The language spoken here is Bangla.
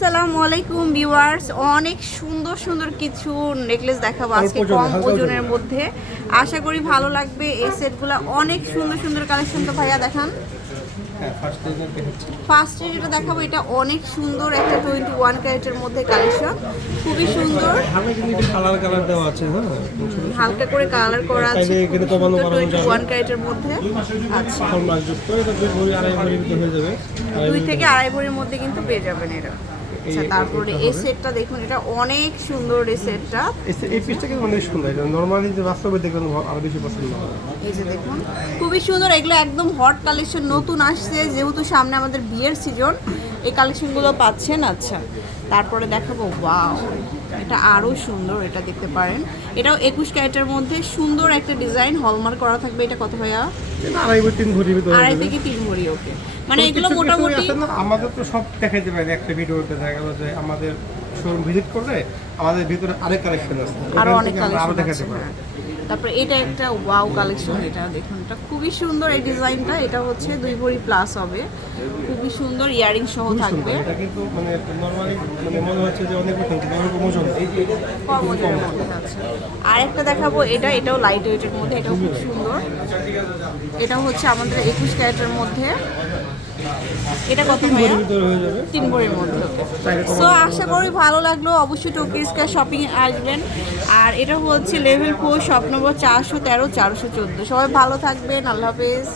আসসালামু আলাইকুম ভিউয়ার্স। অনেক সুন্দর সুন্দর কিছু নেকলেস দেখাবো আজকে কম ওজনের মধ্যে। আশা করি ভালো লাগবে। এই সেটগুলো অনেক সুন্দর সুন্দর কালেকশন তো ভাইয়া দেখান। হ্যাঁ ফার্স্ট ফার্স্টে যেটা দেখাবো এটা অনেক সুন্দর একটা টোয়েন্টি ওয়ান ক্যারেটের মধ্যে কালেকশন। খুবই সুন্দর। কালার কালার দেওয়া আছে হ্যাঁ? হালকা করে কালার করা আছে টোয়েন্টি ওয়ান ক্যারেটের মধ্যে। আচ্ছা। দুই হয়ে থেকে আড়াই ভরির মধ্যে কিন্তু পেয়ে যাবেন এটা। আচ্ছা তারপরে এই। সেটটা দেখুন এটা অনেক সুন্দর এই সেটটা এই পিসটা কিন্তু অনেক সুন্দর এটা নরমালি যে বাস্তবে দেখবেন আরও বেশি পছন্দ হবে এই যে দেখুন খুবই সুন্দর এগুলো একদম হট কালেকশন নতুন আসছে যেহেতু সামনে আমাদের বিয়ের সিজন এই কালেকশনগুলো পাচ্ছেন? আচ্ছা। তারপরে দেখাবো ওয়াও। এটা আরও সুন্দর এটা দেখতে পারেন। এটাও একুশ ক্যারেটের মধ্যে সুন্দর একটা ডিজাইন হলমার্ক করা থাকবে। এটা কত ভাইয়া? আড়াই থেকে তিন ভরি ওকে। মানে এগুলো মোটামুটি আমাদের তো সব দেখাইতে পারি। একটা ভিডিওতে দেখা গেল যে আমাদের শোরুম ভিজিট করলে আমাদের ভিতরে আরেক কালেকশন আছে। আরও অনেক কালেকশন দেখাতে পারি। তারপরে এটা একটা ওয়াও কালেকশন এটা দেখুন এটা খুবই সুন্দর এই ডিজাইনটা এটা হচ্ছে দুই ভরি প্লাস হবে। খুবই সুন্দর ইয়ারিং সহ থাকবে। এটা কিন্তু মানে নর্মালি মানে মনে হচ্ছে যে অনেক কম আছে। আর একটা দেখাবো এটা এটাও লাইট ওয়েটের মধ্যে এটাও খুব সুন্দর। এটা হচ্ছে আমাদের একুশ ক্যারেটের মধ্যে। এটা কত ভাইয়া? তিন ভরির মধ্যে সো আশা করি ভালো লাগল। অবশ্যই টোকিসকা শপিং আসবেন। আর এটা হচ্ছে লেভেল ফোর শপ নম্বর চারশো তেরো চারশো চোদ্দ। সবাই ভালো থাকবেন। আল্লাহ হাফেজ।